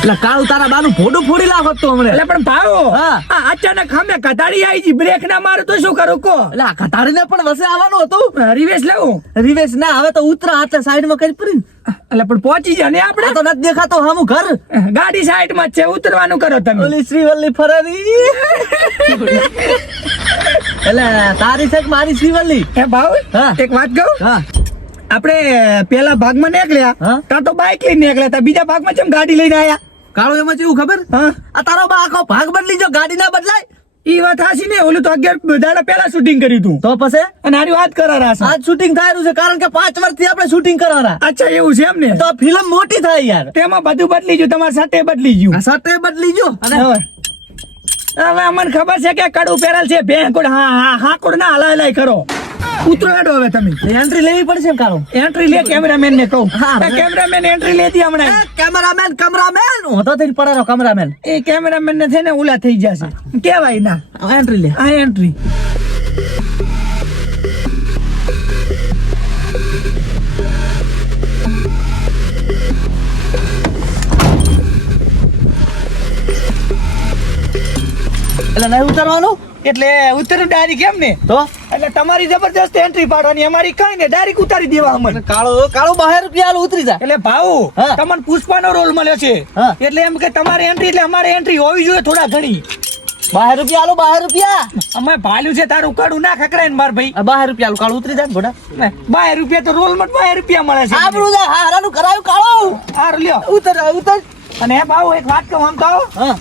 એટલે કાલ તારા બાનું ફોડું ફોડી લાગો તો હમણે. એટલે પણ ભાવો હા. આ અચાનક હમે કટાડી આવી જી બ્રેક ના મારું તો શું કરું કો એટલે આ કટારીને પણ વસે આવવાનું હતું. રિવેશ લેવું? રિવેશ ના હવે તો ઉતરા હાથે સાઈડમાં કરી પડી એટલે પણ પહોંચી જાય ને આપણે. તો નથી દેખાતો હામું ઘર. ગાડી સાઈડમાં છે ઉતરવાનું કરો તમે. ઓલી શ્રીવલ્લી ફરારી. એટલે તારી છે કે મારી શ્રીવલ્લી? એ ભાવ. એક વાત કહું? હા. આપણે પેલા ભાગમાં નીકળ્યા. ત્યાં તો બાઇક લઈને નીકળ્યા હતા બીજા ભાગમાં ચમ ગાડી લઈને આયા? કાળો એમાં કેવું ખબર? હા. આ તારો બા આખો ભાગ બદલી જો ગાડી ના બદલાય. ઈ વાત હાસી ને? ઓલું તો અગિયાર દાડા પહેલા શૂટિંગ કર્યું તું. તો પછી? અને આરી વાત કરારા છે. આજ શૂટિંગ થાય રહ્યું છે કારણ કે પાંચ વર્ષથી આપણે શૂટિંગ કરારા. અચ્છા એવું છે એમ ને? તો ફિલ્મ મોટી થાય યાર. તેમાં બધું બદલી ગયું તમારે સાથે બદલી ગયું. સાથે બદલી જો અને હવે અમને ખબર છે કે કડું પહેરેલ છે ભેંકુડ હા હા હા કુડ ના હલાય હલાય કરો. ઉતરો હેડો હવે તમે. એન્ટ્રી લેવી પડશે કાળો? એન્ટ્રી લે કેમેરામેન ને કહું. હા. કેમેરામેન એન્ટ્રી લેતી હમણાં. કેમેરામેન કેમેરામેન હું તો થઈને પડારો કેમેરામેન એ કેમેરામેન ને છે ને ઉલા થઈ જશે કેવાય ના. એન્ટ્રી લે. આ એન્ટ્રી એટલે નહીં ઉતારવાનું? એટલે ઉતર ડાયરી કેમ ને? તો? એટલે તમારી જબરજસ્ત એન્ટ્રી પાડવાની અમારી કઈ ને ડાયરેક્ટ ઉતારી દેવા અમને કાળો કાળો બહાર રૂપિયા ઉતરી જાય. એટલે ભાઉ. તમને પુષ્પાનો રોલ મળ્યો છે. એટલે એમ કે તમારી એન્ટ્રી એટલે અમારી એન્ટ્રી હોવી જોઈએ થોડા ઘણી. બાર રૂપિયા આલો બાર રૂપિયા. અમે ભાલ્યું છે તારું કડું ના ખકડાય ને માર ભાઈ. બાર રૂપિયા કાળો ઉતરી જાય ને ઘોડા. બાય રૂપિયા તો રોલમાં બાર રૂપિયા મળે છે. આપણું હારાનું કરાયું કાળો. હાર લ્યો. ઉતર ઉતર. અને એ ભાવ એક વાત કહું આમ તો હા.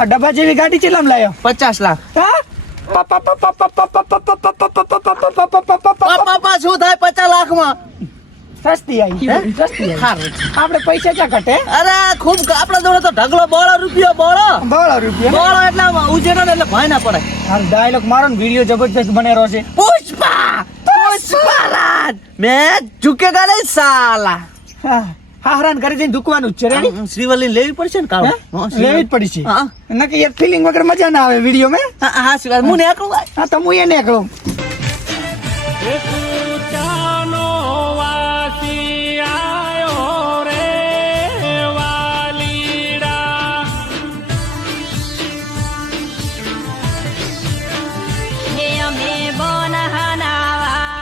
આ ડબ્બા જેવી ગાડી ચેલામ લાયો? પચાસ લાખ. હા? પા પા પા પા પા પા પા પા પા પા પા પા પા પા પા પા પા પા પા. પાપા શું થાય પચાસ લાખમાં સસ્તી આવી. સસ્તી આપણે પૈસા ક્યાં ઘટે? અરે ખૂબ આપણા જોડે તો ઢગલો બોળો રૂપિયો બોળો. બોળો રૂપિયા? બોળો એટલે ઉજેનો ને એટલે ભાઈ ના પડે ડાયલોગ મારો ને વીડિયો જબરજસ્ત બનેલો છે. પુષ્પા પુષ્પરાજ મેં ઝુકેગા નહીં સાલા. હા. હાહરાન ઘરે જઈને દુખવાનું જ છે રે શ્રીવલ્લી લેવી પડશે ને કાળો લેવી જ પડી છે નકે યાર ફિલિંગ વગર મજા ના આવે વિડિયો મે હા? શ્રીવલ હું ને એકલો હા તો હું એ એકલો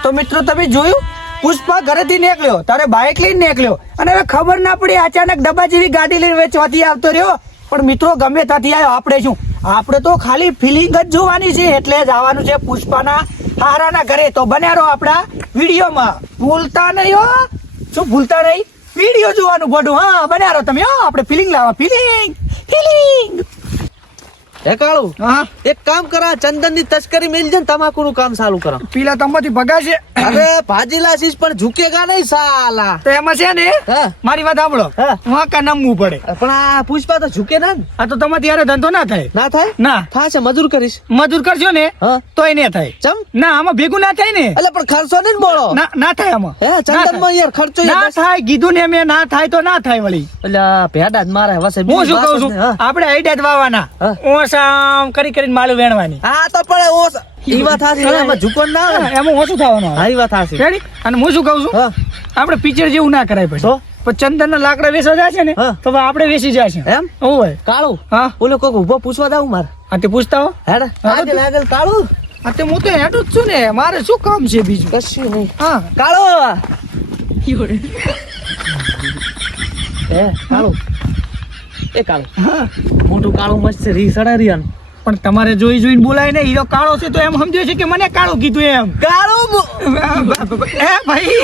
તો મિત્રો તમે જોયું પુષ્પા ઘરેથી નીકળ્યો, તારે બાઇક લઈને નીકળ્યો. અને હવે ખબર ના પડી અચાનક ડબ્બા જેવી ગાડી લઈને વેચવાથી આવતો રહ્યો. પણ મિત્રો, ગમે ત્યાંથી આવ્યો, આપણે શું? આપણે તો ખાલી ફિલિંગ જ જોવાની છે, એટલે જ આવવાનું છે પુષ્પાના હારાના ઘરે. તો બન્યા રહો આપણા વિડીયોમાં. ભૂલતા નહીં હો. શું ભૂલતા નહીં? વીડિયો જોવાનું બધું હા, બન્યા રહો તમે. હો, આપણે ફિલિંગ લાવો. ફિલિંગ ફિલિંગ હે કાળુ? હા. એક કામ કરા ચંદનની તસ્કરી મેલ છે તમાકુ નું કામ ચાલુ કરો. પીલા તમાથી ભગાશે અરે ભાજીલા શીશ પણ ઝુકેગા નહીં સાલા. તો એમાં છે ને મારી વાત સાંભળો. હા. વાં કા નમવું પડે. પણ આ પુષ્પા તો ઝુકે ના આ તો તમારી યારે ધંધો ના થાય. ના થાય? ના. થાશે મજૂર કરીશ. મજૂર કરજો ને તો તોય નહીં થાય. ચમ? ના આમાં ભેગું ના થાય ને. એટલે પણ ખર્ચો નહીં ને બોળો? ના ના થાય આમાં. હે ચંદનમાં યાર ખર્ચો ના થાય કીધું ને મેં ના થાય તો ના થાય વળી. એટલે ભેડા જ મારે વસે હું શું કહું છું? આપણે આઈડિયા જ વાવવાના. ઓસામ કરી કરીને માલું વેણવાની. હા તો પણ ઓસ ઈ વાત એમાં ઝુકો ના આવે. એમાં ઓછું થવાનું હા ઈ વાત રેડી અને હું શું કહું છું? આપણે પિક્ચર જેવું ના કરાય પછી. તો? પણ ચંદન ના લાકડા વેસવા જાય છે ને તો આપણે વેસી જાય છે એમ? હું હોય. કાળું? હા. ઓલો કોક ઊભો પૂછવા દઉં મારે. આ તે પૂછતા હો. હેડ. આગળ કાળુ. આ તે હું તો હેઠું જ છું ને. મારે શું કામ છે બીજું? કશું નહીં. હા. કાળો! હે કાળુ. એ કાળુ મોટું કાળું મસ્ત છે રી સડા રિયાન. પણ તમારે જોઈ જોઈને બોલાય ને હીરો કાળો છે તો એમ સમજ્યો છે કે મને કાળો કીધું એમ. કાળું એ ભાઈ.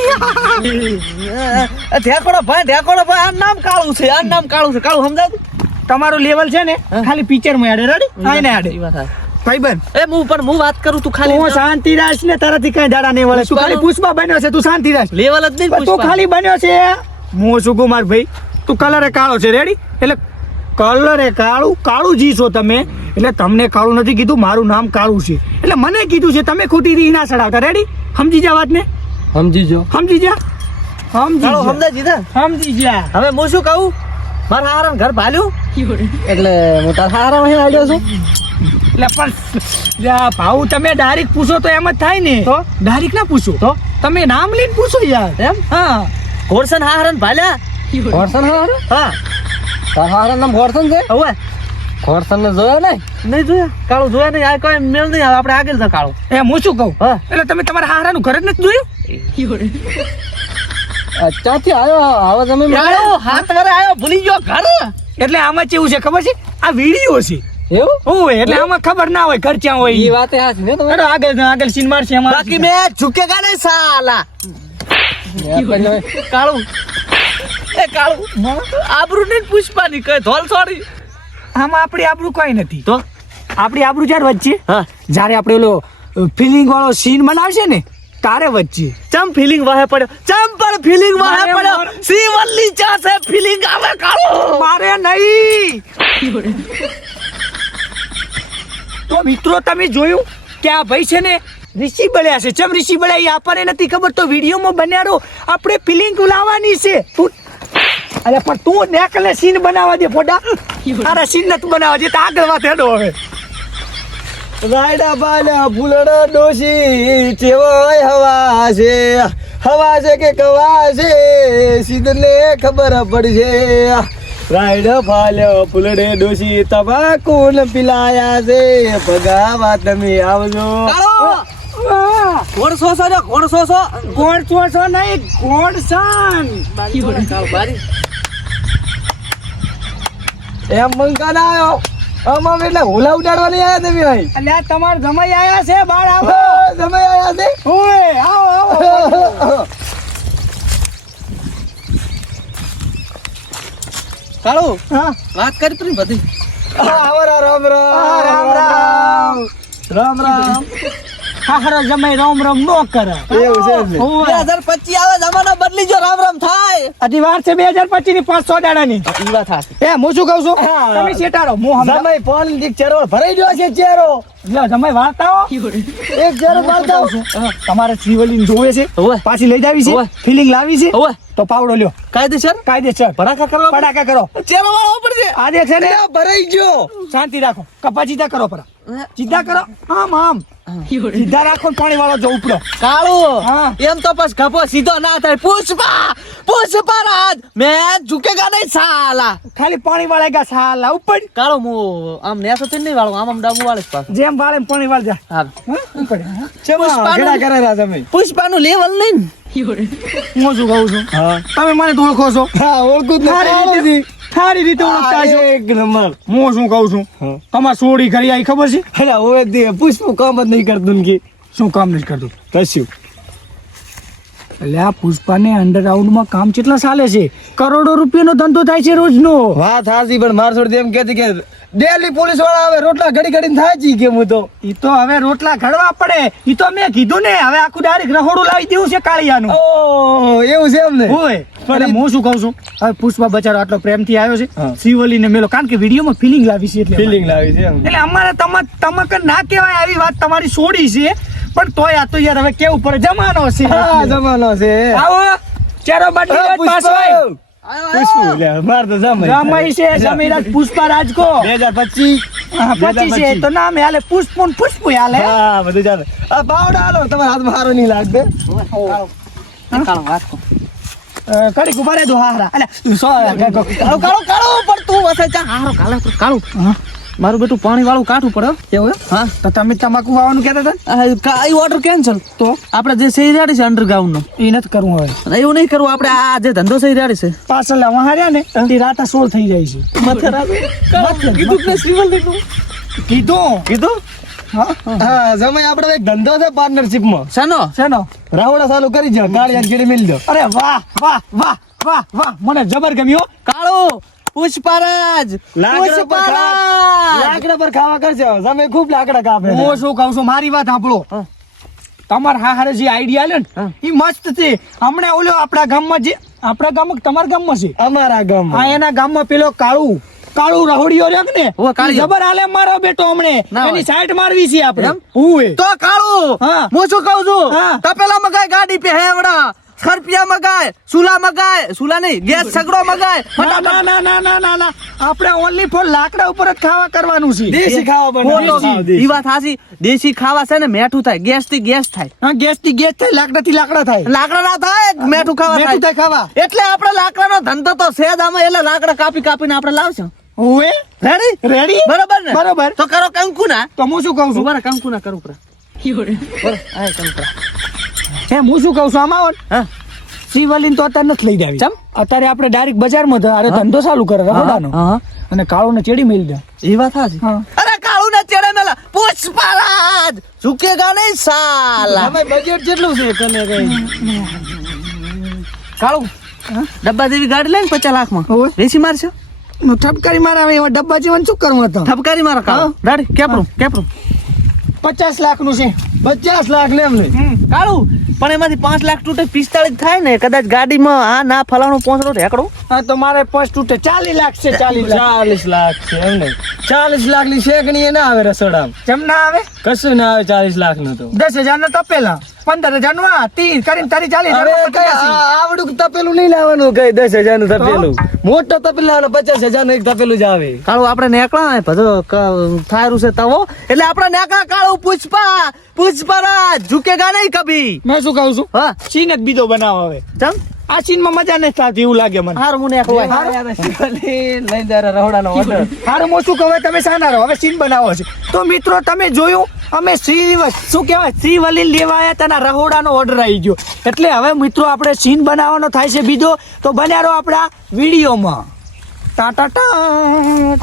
ઢેકોડો ભાઈ ઢેકોડો ભાઈ આ નામ કાળું છે આ નામ કાળું છે. કાળું સમજાતું તમારું લેવલ છે ને ખાલી પિક્ચરમાં આડે રેડી આઈને આડે. ઈ વાત એ હું પણ હું વાત કરું તું ખાલી. હું શાંતિ રાખ ને તારાથી કઈ દાડા નહીં વળે. તું ખાલી પુષ્પા બન્યો છે તું શાંતિ રાખ. લેવલ જ નહીં તું ખાલી બન્યો છે. હું શું કુમાર ભાઈ? તું કલર કાળો છે રેડી એટલે કલરે કાળું કાળું જી છો તમે. એટલે તમને કાળું નથી કીધું મારું નામ કાળું છે. એટલે મને કીધું છે તમે ખોટી રી ના ચડાવતા રેડી સમજી જા વાત ને સમજી જો સમજી જા સમજી ગયા. જીધા સમજી જા હવે હું શું કહું? મારા હારા ઘર ભાલ્યું? એટલે હું તારા હારા અહીં આવ્યો છું. એટલે પણ ભાઉ ભાવ તમે ડાયરેક્ટ પૂછો તો એમ જ થાય ને. તો? ડાયરેક્ટ ના પૂછો. તો? તમે નામ લઈને પૂછો યાર. એમ? હા. ઘોડસન હારન ભાલ્યા? ઘોડસન હારન? હા. તારા હારા નામ ઘોડસન છે? હવે. ઘોડસન ને જોયા નહીં? નહીં જોયા? કાળું જોયા નહીં આ કોઈ મેળ નહીં આવે આપણે આગળ જા કાળું. એ હું શું કહું? હા. એટલે તમે તમારા હારાનું ઘર જ નથી જોયું? આવ્યો હવે તમે હાથ વરે આવ્યો ભૂલી ગયો ઘર. એટલે આમાં કેવું છે ખબર છે? આ વીડિયો છે. એવું? હોય એટલે આમાં ખબર ના હોય ખર્ચ્યા હોય એ વાત વાતે ને તમે આગળ આગળ સીન મારશે બાકી મેં ઝુકેગા નહીં સાલા. કાળું એ કાળું. આબરૂ નહીં પુષ્પાની કહે ધોલ સોરી. આમાં આપણી આબરૂ કોઈ નથી. તો? આપણી આબરૂ જ્યારે વચ્ચે. જ્યારે આપણે ઓલો ફિલિંગ વાળો સીન બનાવશે ને તારે વચ્ચે. ચમ ફિલિંગ વાહે પડ્યો? ચમ પણ ફિલિંગ વાહે પડ્યો? સી વલ્લી ચા છે ફિલિંગ આવે કાળો. મારે નહીં. તો મિત્રો તમે જોયું કે આ ભાઈ છે ને ઋષિ બળ્યા છે. ચમ ઋષિ બળ્યા એ આપણને નથી ખબર તો વિડીયોમાં બન્યા રહો આપણે ફિલિંગ લાવવાની છે. અરે પણ તું નેકલે સીન બનાવવા દે ફોટા. તારા સીન નથી બનાવવા દે તો આગળ વાત હેડો હવે. રાયડા બાલા ફૂલડા ડોશી ચેવય હવા છે હવા છે કે કવા છે સીધને ખબર પડશે રાયડો ફાલ્યો ફૂલડે ડોશી તમાકુ ન પીલાયા છે. ભગાવા તમે આવજો. વાહ! કોણ સો સો કોણ છો સો ગોળ ચોસો નહીં ગોળ સાન એમ મંકા ના આવ્યો આમાં એટલે હુલા ઉડાડવાની આયા તમે ભાઈ અલ્યા તમાર જમાઈ આયા છે બાળ આવો. જમાઈ આયા છે? ઓય આવો આવો. કાળુ હા. વાત કરી તું બધી. રામ રામ. રામ રામ. રામ રામ. હારા જમાઈ રામ રામ નો કરે. એવું છે બે હજાર પચીસ આવે જમાનો બદલી જો રામ રામ થાય. હજી વાર છે બે હજાર પચીસની પાંચસો દાડા ની. એ હું શું કઉ છું? તમે શેટારો હું જમાઈ પોલિટિક ચેરો ભરાઈ ગયો છે ચેરો. લ્યો, જમાઈ વાર્તાઓ. એક ચેરો મારતા તમારે શ્રીવલ્લી જોવે છે. પાછી લઈ જાવી છે ફિલિંગ લાવી છે. તો પાવડો લ્યો. કાયદેસર? કાયદેસર. ભડાકા કરવા ભડાકા કરો. ચેરો વાળો પડશે આ દેખ છે ને ભરાઈ ગયો. શાંતિ રાખો. કપા સીધા કરો પરા. સીધા કરો? આમ આમ. સીધા રાખો પાણી વાળો જો ઉપડો. કાળુ એમ તો બસ ગપો સીધો ના થાય. પુષ્પા પુષ્પા રાજ મેં ઝુકેગા નહીં સાલા. ખાલી પાણી વાળે ગા સાલા. ઉપર કાળો મુ આમ નેસો તો નહીં વાળું આમ આમ ડાબુ વાળે પાસ જેમ વાળે પાણી વાળ જા. હા? ઉપર. હા. કરે રા તમે. પુષ્પાનું લેવલ નહીં હું શું કહું છું હા તમે મને તો ઓળખો છો હા ઓળખું સારી રીતે સારી રીતે ઓળખતા છો એક નંબર હું શું કહું છું તમાર સોડી ઘરી આવી ખબર છે અરે ઓવે દે પુષ્પ કામ જ નહીં કરતું કે. શું કામ નથી કરતું? કશું. એટલે આ પુષ્પાને અંડરગ્રાઉન્ડમાં કામ કેટલા ચાલે છે? કરોડો રૂપિયાનો ધંધો થાય છે રોજનો. વાત હાજી પણ માર છોડ એમ કહેતી કે ડેલી પોલીસવાળા હવે રોટલા ઘડી ઘડી થાય છે કે હું તો. ઈ તો હવે રોટલા ઘડવા પડે. ઈ તો મેં કીધું ને હવે આખું ડાયરેક્ટ રહોડું લાવી દેવું છે કાળિયાનું. ઓ એવું છે એમને હોય પણ હું શું કહું છું? હવે પુષ્પા બચારો આટલો પ્રેમથી આવ્યો છે. શિવલી ને મેલો. કારણ કે વિડીયોમાં ફિલિંગ લાવી છે એટલે ફિલિંગ લાવી છે એટલે અમારે તમે તમે ના કહેવાય આવી વાત તમારી છોડી છે. પણ તોય આ તો યાર હવે કેવું પડે. જમાનો છે. હા જમાનો છે. આવો. ચારો બાટલી પાસ આય. પુષ્પ લે માર તો જમાઈ રામાઈ છે જમીરાજ પુષ્પા રાજકો બે પચીસ છે તો નામ હાલે પુષ્પુ ને પુષ્પુ હાલે હા બધું ચાલે આ પાવડા હાલો તમારા હાથમાં હારો નહીં હારા અલે સો કાળો કાળો પણ તું વસે ચા હારો કાળો કાળો હા, મારું બેટું પાણી વાળું કાઠું પડે એવું? હા તો તમે તમાકુ વાવવાનું કહેતા હતા આ ઓર્ડર કેન્સલ તો? આપણે જે સહી રાડી છે અંડરગ્રાઉન્ડ નો. એ નથી કરવું હવે. એવું નહીં કરવું આપણે આ જે ધંધો સહી રાડી છે. પાછળ હાર્યા ને એ રાતા સોળ થઈ જાય છે. કીધું કે સિવિલ દીધું કીધું? કીધું? હા? સમય આપણે એક ધંધો છે પાર્ટનરશિપમાં. શાનો? શેનો? રાવડા ચાલુ કરી જાવ કાળિયા ગીડી મિલ દો અરે વાહ વાહ વાહ વાહ વાહ. મને જબર ગમ્યો કાળો પુષ્પરાજ પુષ્પરાજ. લાકડા પર ખાવા કરશે તમે ખૂબ લાકડા કાપે હું શું કહું છું? મારી વાત સાંભળો. તમાર હા હારે જે આઈડિયા આલ્યો ને એ મસ્ત છે. હમણાં ઓલો આપણા ગામમાં જે આપણા ગામમાં તમારા ગામમાં છે? અમારા ગામ હા એના ગામમાં પેલો કાળુ. કાળુ રહોડિયો રહ્યો ને? જબર હાલે મારો બેટો હમણે. એની સાઈડ મારવી છે આપણે? તો કાળુ હા. હું શું કહું છું? હા. તપેલામાં કઈ ગાડી પે હેવડા ખરપિયા મગાય સુલા મગાય સુલા નહીં ગેસ સગડો મગાય ના ના ના ના ના ના આપણે ઓનલી ફોર લાકડા ઉપર જ ખાવા કરવાનું છે. દેશી ખાવા ખોટો. ઈ વાત હાસી દેશી ખાવા છે ને મેઠું થાય ગેસથી ગેસ થાય. હા ગેસથી ગેસ થાય લાકડા થી લાકડા થાય. લાકડા ના થાય મેઠું ખાવા મેઠું થાય. ખાવા. એટલે આપણે લાકડાનો ધંધો તો છે જ આમાં એટલે લાકડા કાપી કાપીને આપણે લાવશું. ઓએ રેડી રેડી બરોબર ને? બરોબર. તો કરો કંકુના. તો હું શું કહું છું? બરાબર કંકુ ના કરું બરાબર આય કંકુ હે હું શું કહું છું આમાં આવો હા. શ્રીવલ્લી તો અત્યારે નથી લઈ જાવી ચમ? અત્યારે આપણે ડાયરેક્ટ બજારમાં અરે ધંધો ચાલુ કરે રખોડાનો હા અને કાળો ને ચેડી મેલી દે. એ વાત હાચી હા. અરે કાળુ ને ચેડે મેલા પુષ્પરાજ ઝુકેગા નહીં સાલા બજેટ કેટલું છે તને કાળુ ડબ્બા જેવી ગાડી લઈને પચાસ લાખમાં. માં વેચી મારશો? ઠપકારી મારા એવા ડબ્બા જીવન શું કરવું હતું ઠપકારી મારા કાળુ. ગાડી કેપરું કેપરું પચાસ લાખનું છે. પચાસ લાખ ને એમ કાળુ. પણ એમાંથી પાંચ લાખ તૂટે પિસ્તાળીસ થાય ને કદાચ ગાડીમાં આ ના ફલાણું પહોંચડો ઢેકડો. હા તો મારે પાંચ તૂટે. ચાલીસ લાખ છે ચાલીસ લાખ. ચાલીસ લાખ છે એમને ચાલીસ લાખની શેકણી એ ના આવે રસોડામાં. જેમ ના આવે? કશું ના આવે ચાલીસ લાખનું તો. દસ હજાર નો તપેલા. પંદર હજારનું આ ત્રીસ કરીને તારી ચાલીસ કઈ આવડું તપેલું નહીં લાવવાનું કઈ દસ હજારનું તપેલું મોટો તપેલું પચાસ હજારનું એક તપેલું જ આવે. કાળું આપણે નેકળા થાય છે તવો. એટલે આપણે નેકળા પૂછપા પુષ્પા પુષ્પરાજ ઝુકેગા નહીં કભી. મેં શું કહું છું? હા. સીન જ બીજો બનાવો હવે. ચમ? આ ચીનમાં મજા નથી થતી એવું લાગે મને. હાર હું નેકળું લઈ જાય રહોડાનો ઓર્ડર હારું મો શું કહું હવે તમે શાના રહો. હવે સીન બનાવો છે. તો મિત્રો તમે જોયું અમે શ્રી શું કહેવાય? શ્રીવલી લેવા આવ્યા તેના રહોડાનો ઓર્ડર આવી ગયો. એટલે હવે મિત્રો આપણે સીન બનાવવાનો થાય છે બીજો. તો બન્યા રહો આપણા વિડીયોમાં. ટાટા ટા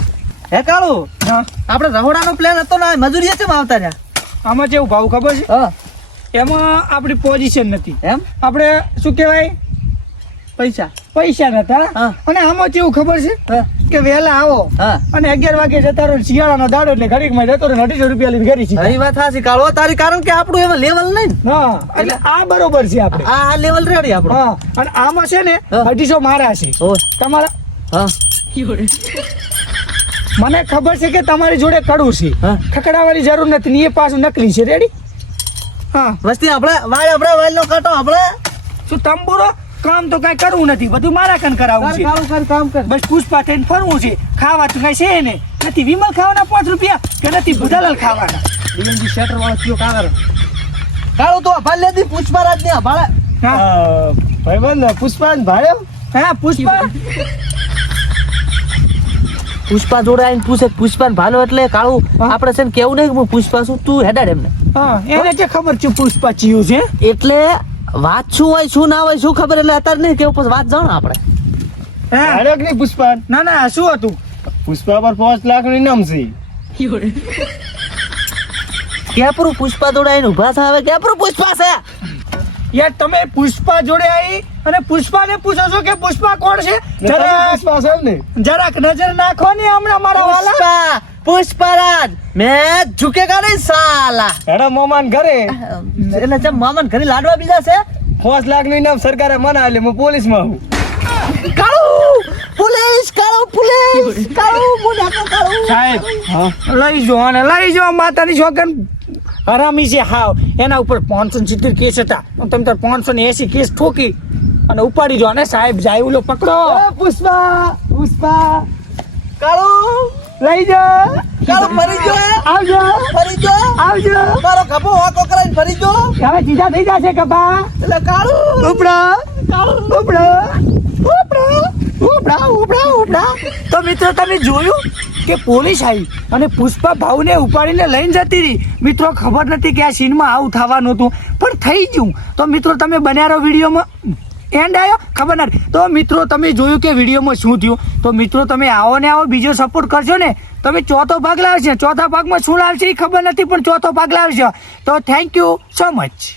હે કાળુ? આપણે રહોડાનો પ્લાન હતો ને મજૂરી છે આવતા રહ્યા? આમાં જેવું ભાવ ખબર છે? હા. એમાં આપણી પોઝિશન નથી. એમ? આપણે શું કહેવાય? પૈસા. પૈસા નતા. અને આમાં કેવું ખબર છે? કે વહેલા આવો. અને અગિયાર વાગે જતા રહો શિયાળાનો દાડો એટલે ઘડીકમાં જતો રહે અઢીસો રૂપિયા લઈને ઘરે છે એ વાત હાસી કાળો તારી કારણ કે આપણું એમાં લેવલ નહીં હા. એટલે આ બરોબર છે આપણે. આ આ લેવલ રેડી આપણો. હા. અને આમાં છે ને અઢીસો મારા છે. તમારા હા. મને ખબર છે કે તમારી જોડે કડું છે. હા. ખકડાવવાની જરૂર નથી ને એ પાછું નકલી છે રેડી હા. વસ્તી આપણે વાય આપણે વાયલો કાટો આપણે. શું તંબુરો કામ તો કઈ કરવું નથી બધું મારા કન કરાવવું કર છે. કામ કર કામ કર. બસ પુષ્પા થઈને ફરવું છે. ખાવા તો કઈ છે ને. નથી વિમલ ખાવાના પાંચ રૂપિયા કે નથી બુધાલાલ ખાવાના? ડીએનજી શેટર વાળો કયો કાગર કાળો તો ભાલ લેતી પુષ્પરાજ ને ભાળે હા. ભાઈબંધ પુષ્પા ભાડ્યો હા પુષ્પા. પુષ્પા જોડે આવીને પૂછે પુષ્પા ભાલો એટલે કાળું. આપણે છે ને કેવું નહીં હું પુષ્પા છું તું હેડાડ એમને. એને કે ખબર છે પુષ્પા ચિયું છે. એટલે વાત શું હોય શું ના હોય શું ખબર એટલે અત્યારે નહીં કેવું પછી વાત જાણ આપણે. હા. નહીં પુષ્પા. ના ના શું હતું? પુષ્પા પર પાંચ લાખનું ઇનામ છે. કેપરું પુષ્પા જોડે ને ઊભા થાય ક્યાં કેપરું પુષ્પા છે? યાર તમે પુષ્પા જોડે આવી અને પુષ્પાને પૂછો છો કે પુષ્પા કોણ છે? જરાક પુષ્પા છે ને? જરાક નજર નાખો ને હમણાં મારા વાલા. પુષ્પા પુષ્પરાજ મેં ઝુકે નહીં સાલા. એડા મોમાન ઘરે. એટલે જેમ મામન ઘરે લાડવા બીજા છે? પાંચ લાખનું ઇનામ સરકારે મના એટલે હું પોલીસમાં હું. કાળુ પોલીસ કાળો પોલીસ કાળો મુનાકો કાળુ. સાહેબ લઈ જો અને લઈ જો માતાની છોકન હરામી છે હાવ એના ઉપર પાંચસો સિત્તેર કેસ હતા. તમે તાર પાંચસો ને એસી કેસ ઠોકી અને ઉપાડી જો અને સાહેબ જાય ઓલો પકડો. પુષ્પા પુષ્પા. કાળો લઈ જાઓ કાળો ફરી જો આવજો. ફરી જો. આવજો. મારો ગભો વાકો કરાઈ ફરી જો. હવે સીધા થઈ જશે કપા એટલે કાળુ. ઉપડો. ઉપડો. ઉપડો. ઉપડા ઉપડા ઉપડા. તો મિત્રો તમે જોયું? કે પોલીસ આવી અને પુષ્પા ભાવને ઉપાડીને લઈને જતી રહી. મિત્રો, ખબર નથી કે આ સીનમાં આવું થવાનું હતું, પણ થઈ ગયું. તો મિત્રો, તમે બન્યા રહો વિડીયોમાં. એન્ડ આવ્યો ખબર નથી. તો મિત્રો, તમે જોયું કે વિડીયોમાં શું થયું? તો મિત્રો, તમે આવો ને આવો, બીજો સપોર્ટ કરશો ને. તમે ચોથો ભાગ લાવશે. ચોથા ભાગમાં શું લાવશે એ ખબર નથી, પણ ચોથો ભાગ લાવશો. તો થેન્ક યુ સો મચ